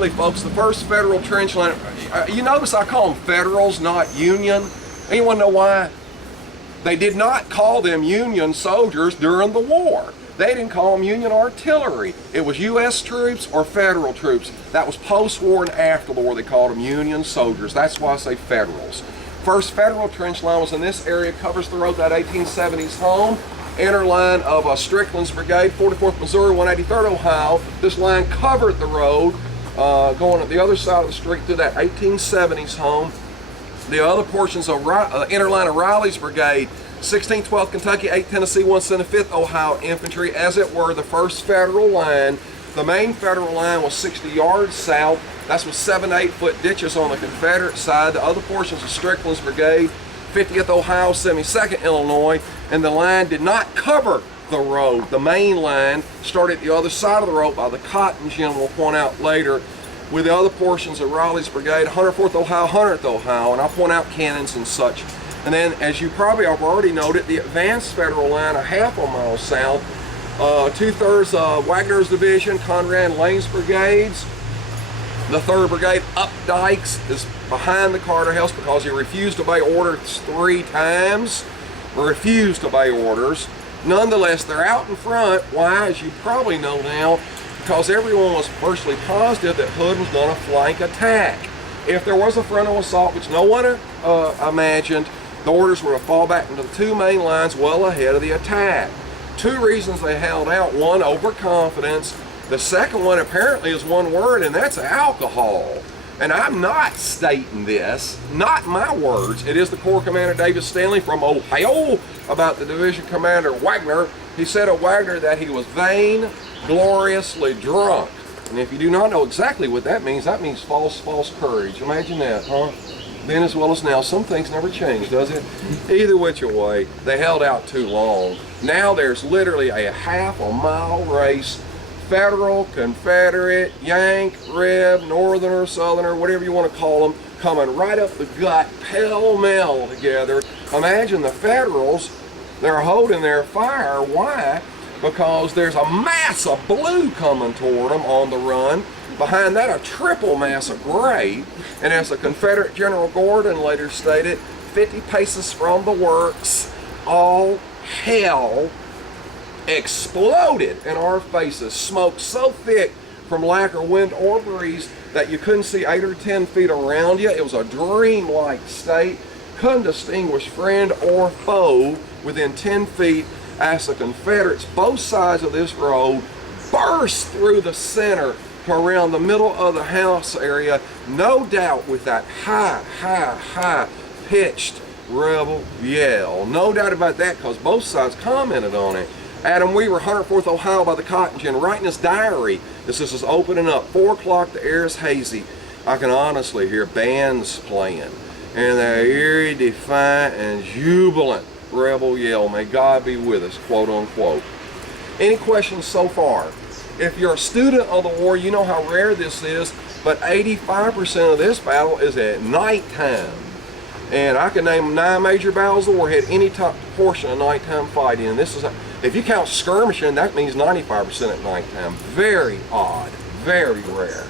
quickly, folks, the first federal trench line, you notice I call them Federals, not Union. Anyone know why? They did not call them Union soldiers during the war. They didn't call them Union artillery. It was U.S. troops or Federal troops. That was post-war and after the war. They called them Union soldiers. That's why I say Federals. First Federal trench line was in this area, covers the road, that 1870s home. Inner line of Strickland's Brigade, 44th Missouri, 183rd Ohio. This line covered the road, going at the other side of the street through that 1870s home. The other portions of inner line of Riley's Brigade, 16th, 12th Kentucky, 8th Tennessee, 175th Ohio Infantry, as it were the first Federal line. The main Federal line was 60 yards south. That's with 7 to 8 foot ditches on the Confederate side. The other portions of Strickland's Brigade, 50th Ohio, 72nd Illinois, and the line did not cover the road. The main line started at the other side of the road by the cotton gin, we'll point out later, with the other portions of Riley's Brigade, 104th Ohio, 100th Ohio, and I'll point out cannons and such. And then, as you probably have already noted, the advanced Federal line a half a mile south, 2/3 of Wagner's division, Conrad and Lane's brigades. The 3rd Brigade up dikes is behind the Carter House because he refused to obey orders 3 times. Refused to obey orders. Nonetheless, they're out in front. Why? As you probably know now, because everyone was virtually positive that Hood was going to flank attack. If there was a frontal assault, which no one imagined, the orders were to fall back into the 2 main lines well ahead of the attack. 2 reasons they held out. One, overconfidence. The second one apparently is one word, and that's alcohol. And I'm not stating this, not my words. It is the Corps Commander David Stanley from Ohio about the Division Commander Wagner. He said of Wagner that he was vain, gloriously drunk. And if you do not know exactly what that means false courage. Imagine that, huh? Then as well as now, some things never change, does it? Either which way, they held out too long. Now there's literally a half a mile race, Federal, Confederate, Yank, Reb, Northerner, Southerner, whatever you want to call them, coming right up the gut, pell-mell together. Imagine the Federals, they're holding their fire. Why? Because there's a mass of blue coming toward them on the run. Behind that, a triple mass of gray. And as the Confederate General Gordon later stated, 50 paces from the works, all hell exploded in our faces. Smoke so thick from lack of wind or breeze that you couldn't see 8 or 10 feet around you. It was a dream-like state. Couldn't distinguish friend or foe within 10 feet as the Confederates, both sides of this road, burst through the center to around the middle of the house area, no doubt with that high pitched rebel yell. No doubt about that, because both sides commented on it. Adam Weaver, 104th Ohio by the cotton gin, writing his diary as this is opening up. 4 o'clock, the air is hazy. I can honestly hear bands playing, and their eerie, defiant, and jubilant rebel yell, "May God be with us," quote unquote. Any questions so far? If you're a student of the war, you know how rare this is, but 85% of this battle is at nighttime. And I can name 9 major battles of the war had any portion of nighttime fighting. And this is, if you count skirmishing, that means 95% at nighttime. Very odd, very rare.